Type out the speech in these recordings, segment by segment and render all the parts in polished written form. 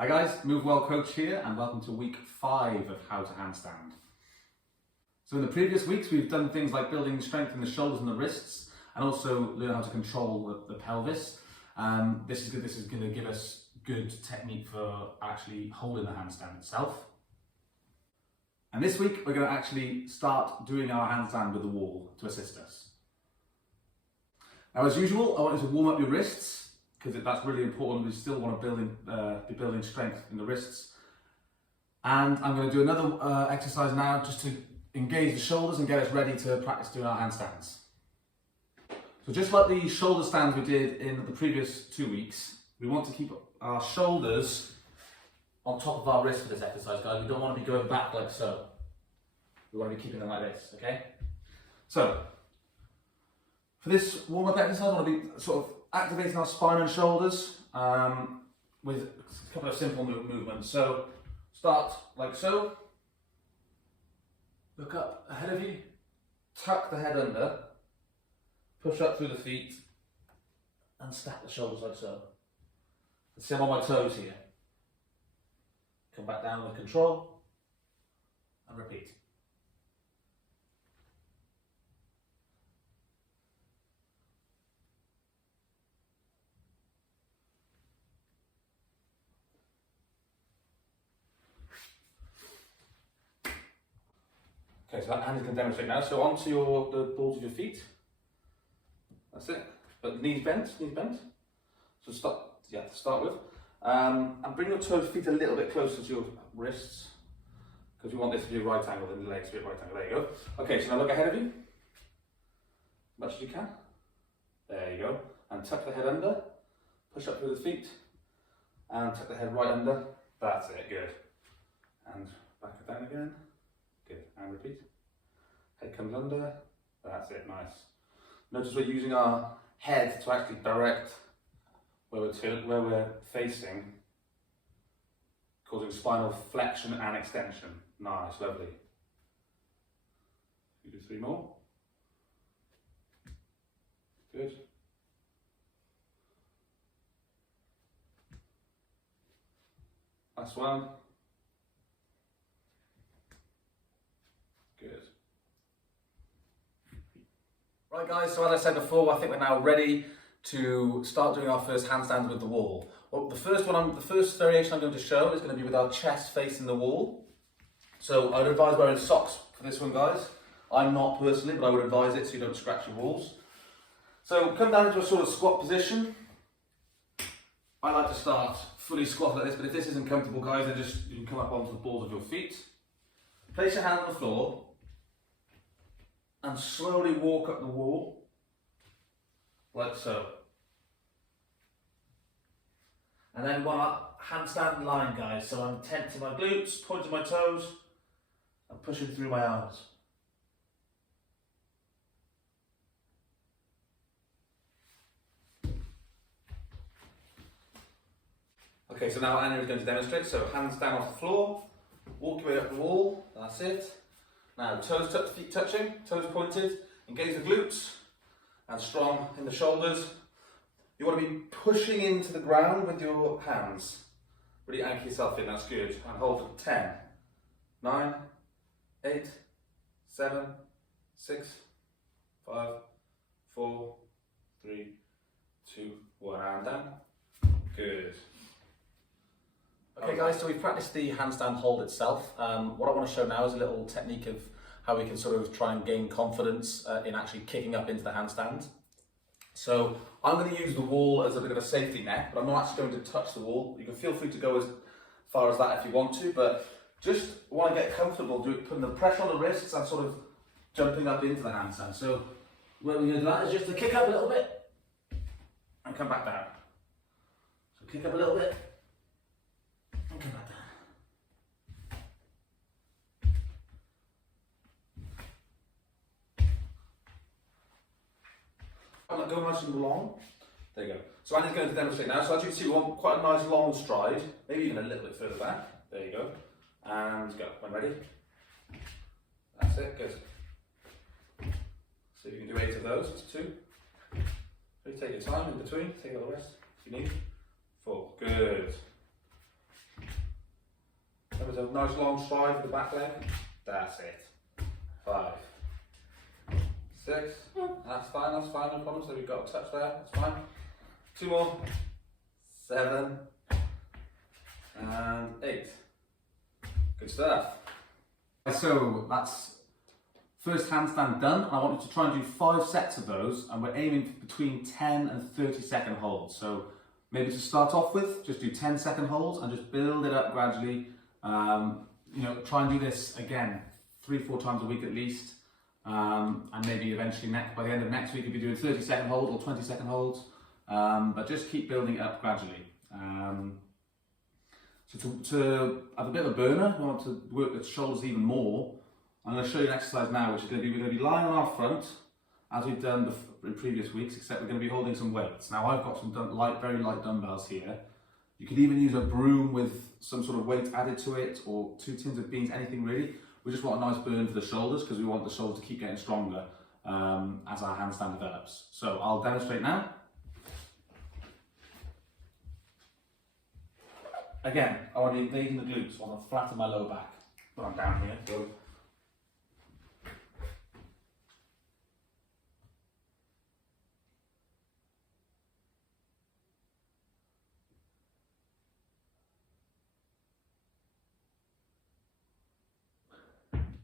Hi guys, Move Well Coach here and welcome to week 5 of How to Handstand. So in the previous weeks we've done things like building strength in the shoulders and the wrists and also learn how to control the pelvis. This is going to give us good technique for actually holding the handstand itself. And this week we're going to actually start doing our handstand with the wall to assist us. Now as usual, I want you to warm up your wrists, because that's really important. We still want to be building strength in the wrists. And I'm going to do another exercise now just to engage the shoulders and get us ready to practice doing our handstands. So just like the shoulder stands we did in the previous 2 weeks, we want to keep our shoulders on top of our wrists for this exercise, guys. We don't want to be going back like so. We want to be keeping them like this, okay? So, for this warm-up exercise, I want to be sort of activating our spine and shoulders with a couple of simple movements. So start like so, look up ahead of you, tuck the head under, push up through the feet and stack the shoulders like so. Let's see, I'm on my toes here. Come back down with control and repeat. Okay, so that hand is going to demonstrate now. So onto the balls of your feet. That's it. But knees bent, knees bent. So to start with. And bring your feet a little bit closer to your wrists, because you want this to be a right angle and the legs to be a right angle. There you go. Okay, so now look ahead of you, as much as you can. There you go. And tuck the head under, push up through the feet, and tuck the head right under. That's it, good. And back it down again. Good, and repeat. Head comes under, that's it, nice. Notice we're using our head to actually direct where we're facing, causing spinal flexion and extension. Nice, lovely. You do 3 more. Good. Last one. Good. Right guys, so as I said before, I think we're now ready to start doing our first handstands with the wall. Well, the first variation I'm going to show is going to be with our chest facing the wall. So I'd advise wearing socks for this one, guys. I'm not personally, but I would advise it so you don't scratch your walls. So come down into a sort of squat position. I like to start fully squat like this, but if this isn't comfortable, guys, then you can come up onto the balls of your feet. Place your hand on the floor and slowly walk up the wall, like so. And then handstand line, guys. So I'm tensing my glutes, pointing my toes, and pushing through my arms. Okay, so now Anna is going to demonstrate. So hands down off the floor, walk your way up the wall, that's it. Now toes touch, feet touching, toes pointed, engage the glutes, and strong in the shoulders. You want to be pushing into the ground with your hands. Really anchor yourself in, that's good. And hold for 10, 9, 8, 7, 6, 5, 4, 3, 2, 1, and down. Good. Okay guys, so we've practiced the handstand hold itself. What I want to show now is a little technique of how we can sort of try and gain confidence in actually kicking up into the handstand. So I'm going to use the wall as a bit of a safety net, but I'm not actually going to touch the wall. You can feel free to go as far as that if you want to, but just want to get comfortable putting the pressure on the wrists and sort of jumping up into the handstand. So what we're going to do that is just to kick up a little bit and come back down. So kick up a little bit. And come back down. I'm not going nice and long. There you go. So Annie's going to demonstrate now. So as you can see, we want quite a nice long stride, maybe even a little bit further back. There you go. And go. When ready. That's it. Good. So you can do 8 of those. That's 2. So you take your time in between. Take all the rest if you need. 4. Good. a nice long stride with the back leg. That's it. 5, 6, that's fine, no problem. So we've got a touch there, that's fine. 2 more. 7 and 8. Good stuff. So that's first handstand done. I want you to try and do 5 sets of those, and we're aiming for between 10 and 30-second holds. So maybe to start off with, just do 10-second holds and just build it up gradually. You know, try and do this again 3-4 times a week at least, and maybe eventually by the end of next week you'll be doing 30-second holds or 20-second holds, but just keep building it up gradually. So to have a bit of a burner, we want to work the shoulders even more. I'm going to show you an exercise now, which is we're going to be lying on our front, as we've done in previous weeks, except we're going to be holding some weights. Now I've got some very light dumbbells here. You could even use a broom with some sort of weight added to it, or 2 tins of beans, anything really. We just want a nice burn for the shoulders, because we want the shoulders to keep getting stronger as our handstand develops. So I'll demonstrate now. Again, I want to be engaging the glutes. I want to flatten my lower back. Put on down here. So.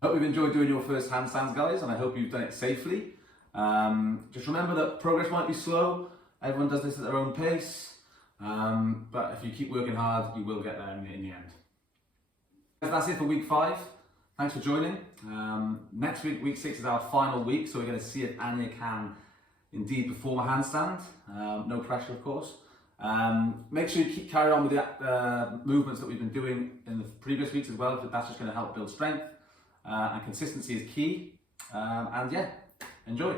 Hope you've enjoyed doing your first handstands, guys, and I hope you've done it safely. Just remember that progress might be slow. Everyone does this at their own pace. But if you keep working hard, you will get there in the end. That's it for week 5. Thanks for joining. Next week, week 6, is our final week, so we're going to see if Anya can indeed perform a handstand. No pressure, of course. Make sure you keep carrying on with the movements that we've been doing in the previous weeks as well, because that's just going to help build strength. And consistency is key. And yeah, enjoy.